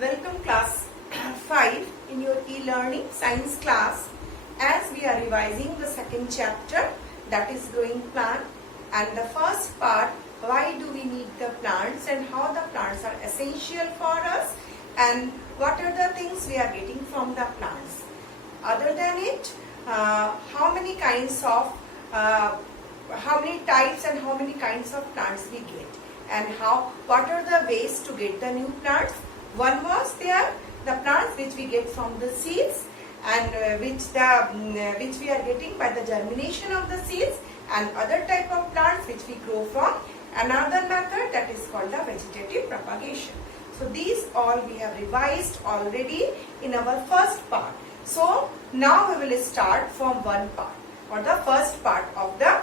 Welcome class 5 in your e-learning science class as we are revising the second chapter, that is growing plant, and the first part, why do we need the plants and how the plants are essential for us and what are the things we are getting from the plants. Other than it, how many types and how many kinds of plants we get, and what are the ways to get the new plants. One was there the plants which we get from the seeds and which we are getting by the germination of the seeds, and other type of plants which we grow from another method, that is called the vegetative propagation. So these all we have revised already in our first part. So now we will start from one part, or the first part of the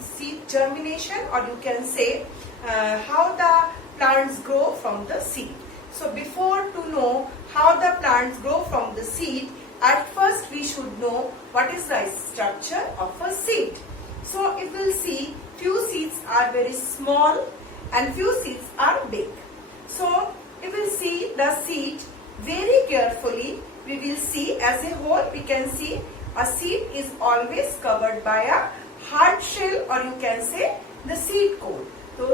seed germination, or you can say how the plants grow from the seed. So before to know how the plants grow from the seed, at first we should know what is the structure of a seed. So if we'll see, few seeds are very small and few seeds are big. So if we'll see the seed very carefully, we will see as a whole, we can see a seed is always covered by a hard shell, or you can say the seed coat.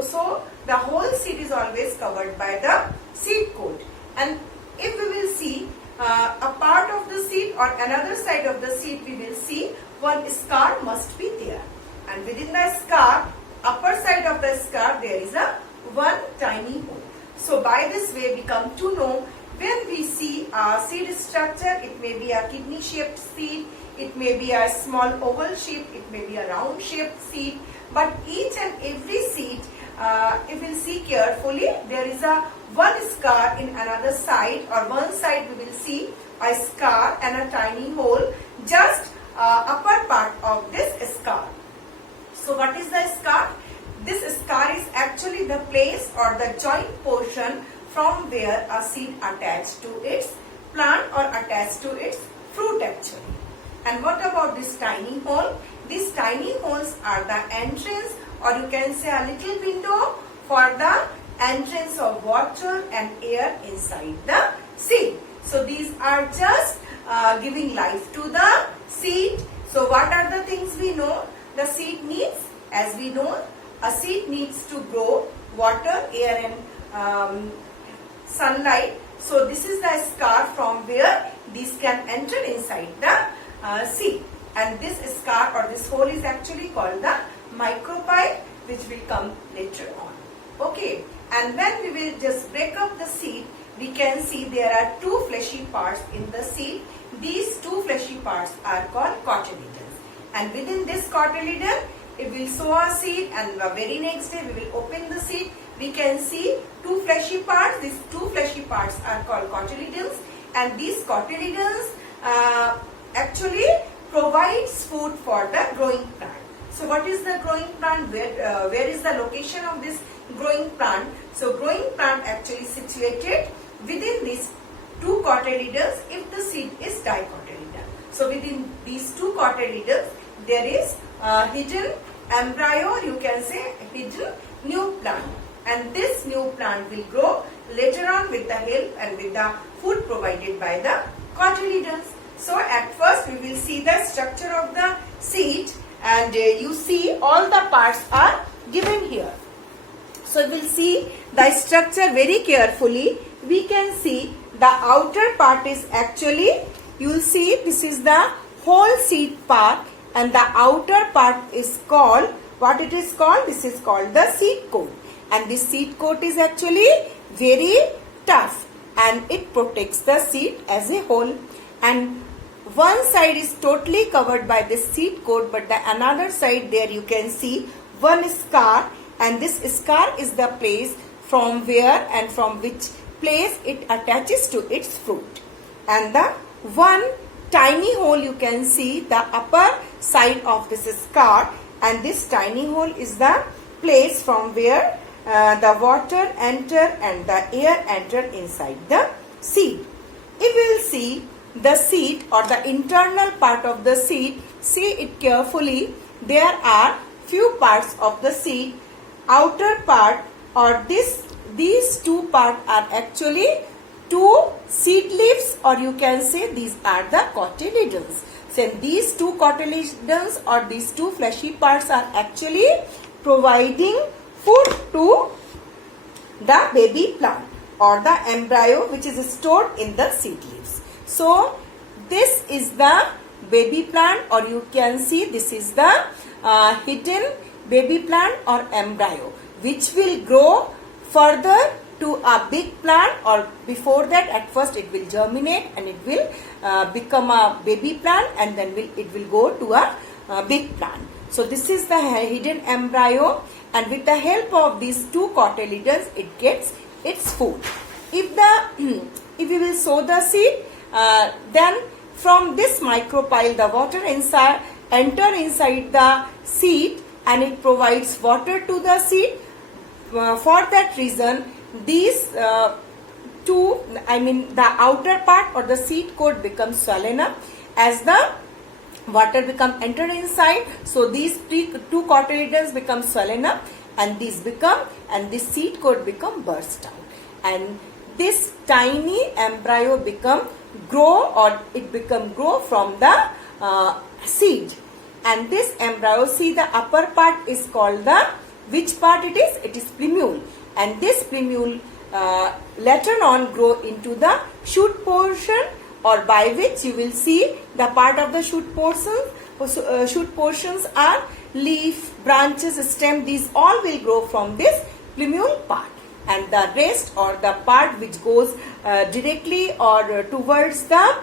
So the whole seed is always covered by the seed coat. And if we will see a part of the seed or another side of the seed, we will see one scar must be there. And within the scar, upper side of the scar, there is a one tiny hole. So by this way we come to know, when we see a seed structure, it may be a kidney shaped seed, it may be a small oval shape, it may be a round shaped seed, but each and every seed, if we see carefully, there is a one scar in another side, or one side we will see a scar and a tiny hole, just upper part of this scar. So what is the scar? This scar is actually the place or the joint portion from where a seed attached to its plant or attached to its fruit actually. And what about this tiny hole? These tiny holes are the entrance, or you can say a little window for the entrance of water and air inside the seed. So these are just giving life to the seed. So what are the things we know the seed needs? As we know, a seed needs to grow water, air and sunlight. So this is the scar from where these can enter inside the seed. And this scar or this hole is actually called the micropyle, which will come later on. Okay. And when we will just break up the seed, we can see there are two fleshy parts in the seed. These two fleshy parts are called cotyledons. And within this cotyledon, if we sow a seed and the very next day we will open the seed, we can see two fleshy parts. These two fleshy parts are called cotyledons, and these cotyledons actually provides food for the growing plant. So what is the growing plant? Where is the location of this growing plant? So growing plant actually situated within these two cotyledons if the seed is dicotyledon. So within these two cotyledons there is hidden embryo, you can say hidden new plant, and this new plant will grow later on with the help and with the food provided by the cotyledons. So at first we will see the structure of the seed, and you see all the parts are given here. So we will see the structure very carefully. We can see the outer part is actually, you will see this is the whole seed part, and the outer part is called, what it is called? This is called the seed coat. And this seed coat is actually very tough and it protects the seed as a whole. And one side is totally covered by this seed coat, but the another side there you can see one scar, and this scar is the place from where and from which place it attaches to its fruit. And the one tiny hole, you can see the upper side of this scar, and this tiny hole is the place from where the water enter and the air enter inside the seed. If we will see the seed or the internal part of the seed, see it carefully, there are few parts of the seed. Outer part or this these two parts are actually two seed leaves, or you can say these are the cotyledons. So these two cotyledons or these two fleshy parts are actually providing food to the baby plant or the embryo which is stored in the seed leaves. So this is the baby plant, or you can see this is the hidden baby plant or embryo, which will grow further to a big plant, or before that at first it will germinate and it will become a baby plant, and then it will go to a big plant. So this is the hidden embryo, and with the help of these two cotyledons it gets its food. If we will sow the seed, then from this micropyle the water enter inside the seed and it provides water to the seed. For that reason, these the outer part or the seed coat becomes swollen up as the water enter inside. So these two cotyledons become swollen up, and this seed coat become burst out, and this tiny embryo grow from the seed. And this embryo, see the upper part is called which part it is? It is plumule, and this plumule later on grow into the shoot portion, or by which you will see the part of the shoot portion. Shoot portions are leaf, branches, stem. These all will grow from this plumule part, and the rest or the part which goes directly or towards the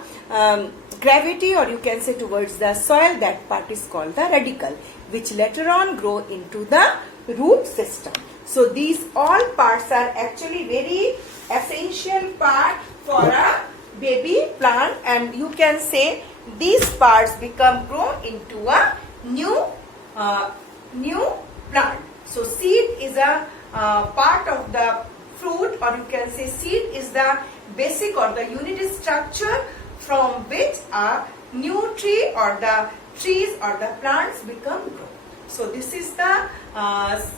gravity, or you can say towards the soil, that part is called the radicle, which later on grow into the root system. So these all parts are actually very essential part for a baby plant, and you can say these parts grow into a new plant. So seed is a part of the fruit, or you can say seed is the basic or the unit structure from which a new tree or the trees or the plants become grown. So this is the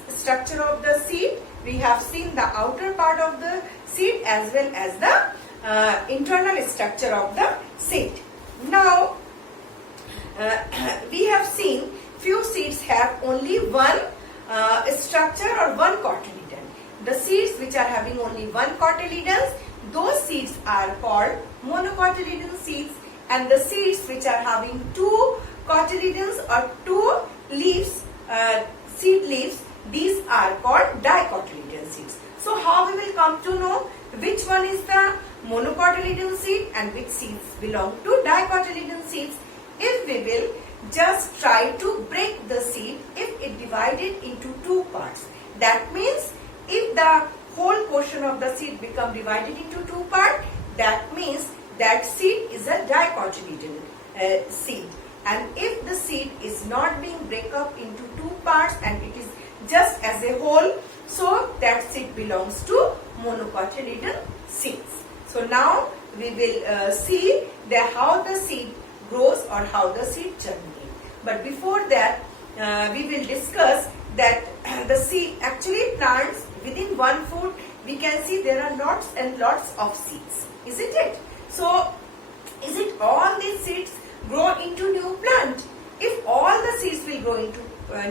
structure of the seed. We have seen the outer part of the seed as well as the internal structure of the seed. Now we have seen few seeds have only one structure or one cotyledon. The seeds which are having only one cotyledon, those seeds are called monocotyledon seeds, and the seeds which are having two cotyledons or two leaves, seed leaves, these are called dicotyledon seeds. So how we will come to know which one is the monocotyledon seed and which seeds belong to dicotyledon seeds? If we will just try to break the seed, if it divided into two parts, that means if the whole portion of the seed become divided into two parts, that means that seed is a dicotyledon seed. And if the seed is not being break up into two parts and it is just as a whole, so that seed belongs to monocotyledon seeds. So now we will see that how the seed grows or how the seed germinates. But before that, we will discuss that the seed actually plants within one foot. We can see there are lots and lots of seeds, isn't it? So is it all these seeds grow into new plant? If all the seeds will grow into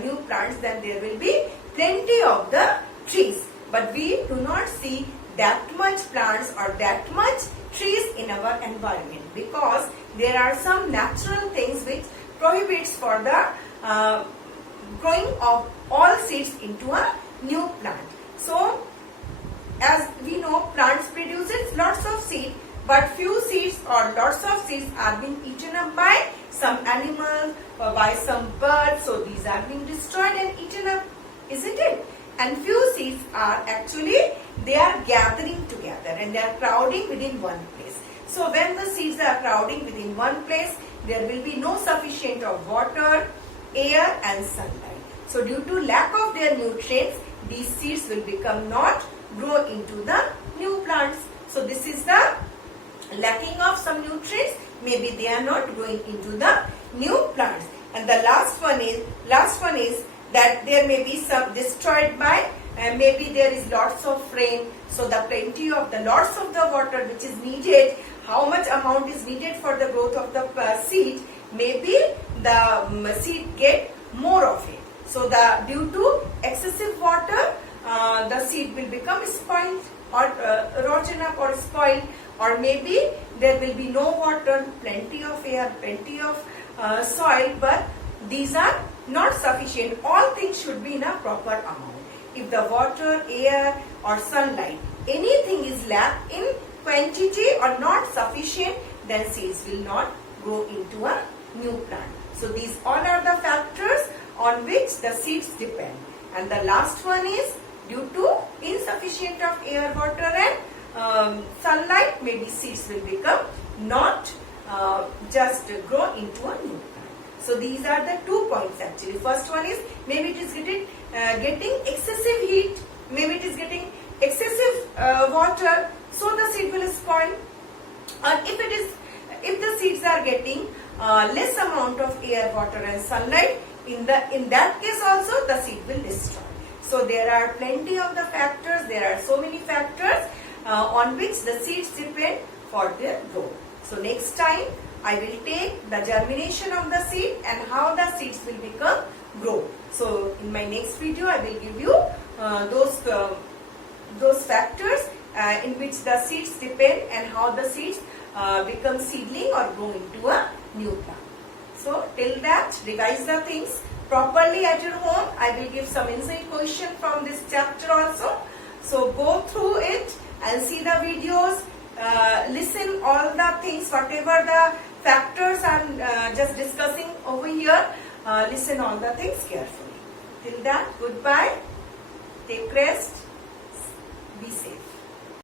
new plants, then there will be plenty of the trees. But we do not see that much plants or that much trees in our environment, because there are some natural things which prohibits for the growing of all seeds into a new plant. So as we know, plants produces lots of seed, but few seeds or lots of seeds are being eaten up by some animals or by some birds. So these are being destroyed and eaten up, isn't it? And few seeds are actually, they are gathering together and they are crowding within one place. So when the seeds are crowding within one place, there will be no sufficient of water, air and sunlight. So due to lack of their nutrients, these seeds will become not grow into the new plants. So this is the lacking of some nutrients. Maybe they are not growing into the new plants. And the last one is that there may be some destroyed by maybe there is lots of rain, so the plenty of the lots of the water which is needed, how much amount is needed for the growth of the seed, maybe the seed get more of it. So the due to excessive water, the seed will become spoiled or rotten up or spoiled, or maybe there will be no water, plenty of air, plenty of soil, but these are not sufficient. All things should be in a proper amount. If the water, air or sunlight, anything is lacked in quantity or not sufficient, then seeds will not grow into a new plant. So these all are the factors on which the seeds depend. And the last one is due to insufficient of air, water and sunlight, maybe seeds will become not just grow into a new plant. So these are the 2 points actually. First one is maybe it is getting excessive heat, maybe it is getting excessive water, so the seed will spoil. Or if the seeds are getting less amount of air, water and sunlight, in that case also the seed will destroy. So there are plenty of the factors, there are so many factors on which the seeds depend for their growth. So next time I will take the germination of the seed and how the seeds will become grow. So in my next video I will give you those factors in which the seeds depend and how the seeds become seedling or grow into a new plant. So till that, revise the things properly at your home. I will give some inside question from this chapter also. So go through it and see the videos, listen all the things, whatever the factors I'm just discussing over here, listen all the things carefully. Till that, goodbye, take rest, be safe.